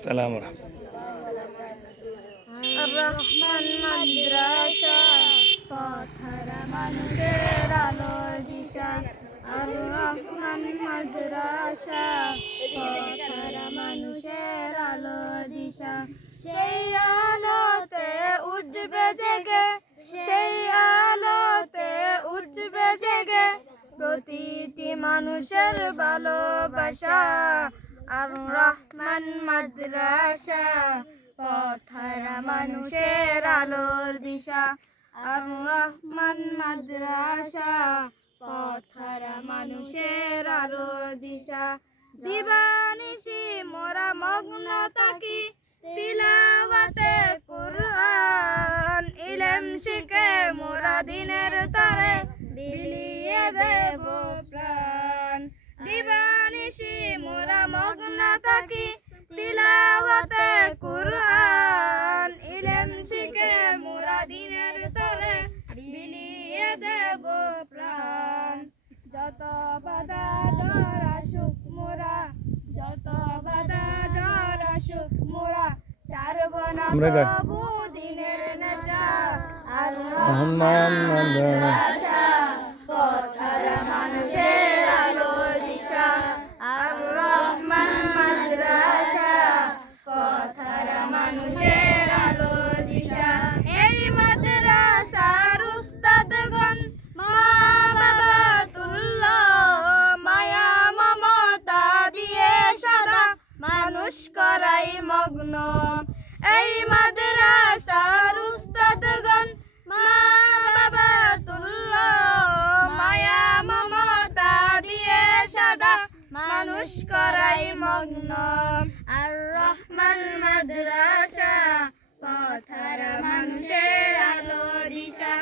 সালাম। রহমান মাদ্রাসা পথহারা মানুষের আলোর দিশা। রহমান মাদ্রাসা পথহারা মানুষের আলোর দিশা। সেই আলোতে উঠবে জেগে, সেই আলোতে উঠবে জেগে প্রতিটি মানুষের ভালোবাসা। আর রহমান মাদ্রাসা পথহারা মানুষের আলোর দিশা। আর রহমান মাদ্রাসা পথহারা মানুষের আলোর দিশা। দিবানিশি মোরা মগ্ন থাকি তিলাওয়াতে কুরআন। ইলম শিখে মোরা দিনের তরে বিলিয়ে দেব প্রাণ। দিবানিশি মোরা মগ্ন থাকি তিলাওয়াতে কুরআন। ইলম শিখে মোরা দিনের তরে বিলিয়ে দেব প্রাণ। যত বাধা জ্বর আসুক মোরা, যত বাধা জ্বর আসুক মোরা ছাড়ব না তবু দিনের নেশা। আর রহমান মাদ্রাসা পথহারা মানুষের আলোর দিশা। আর রহমান মাদ্রাসা পথহারা মানুষের আলোর দিশা। এই মাদ্রাসার উস্তাদগণ মা বাবা তুল্য মায়া মমতা দিয়ে সদা মানুষ করাই মগ্ন। এই মাদ্রাসার উস্তাদগণ মা বাবা তুল্য মায়া মমতা দিয়ে সদা মানুষ করাই মগ্ন। আর রহমান মাদ্রাসা পথহারা মানুষের আলোর দিশা।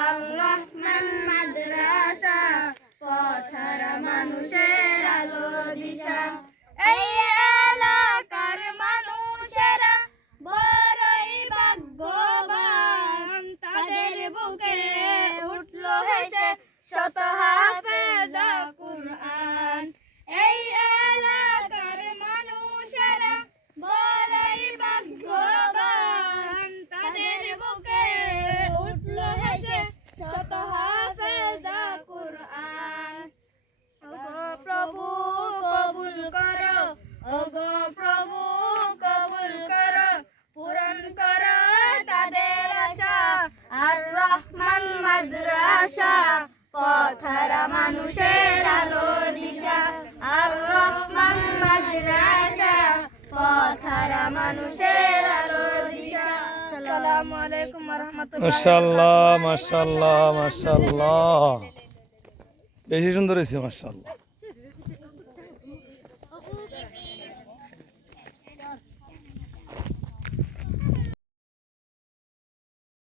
আর রহমান মাদ্রাসা পথহারা মানুষের আলোর দিশা। এই এলাকার মানুষেরা বড়ই ভাগ্যবান, তাদের বুকে উঠলো হেসে শত হাফেজা কুরআন। এই এলাকার মানুষেরা বড়ই ভাগ্যবান, তাদের বুকে উঠলো হেসে শত হাফেজা কুরআন। ওগো প্রভু কবুল করো, ওগো প্রভু কবুল করো, পূরণ করো তাদের আশা। আর রহমান মাদ্রাসা পথহারা মানুষের আলোর দিশা। আর রহমান মাদ্রাসা পথহারা মানুষের আলোর দিশা। আসসালামু আলাইকুম ওয়া রাহমাতুল্লাহ। মাশাআল্লাহ, মাশাআল্লাহ, মাশাআল্লাহ, বেশি সুন্দর হয়েছে মাশাআল্লাহ।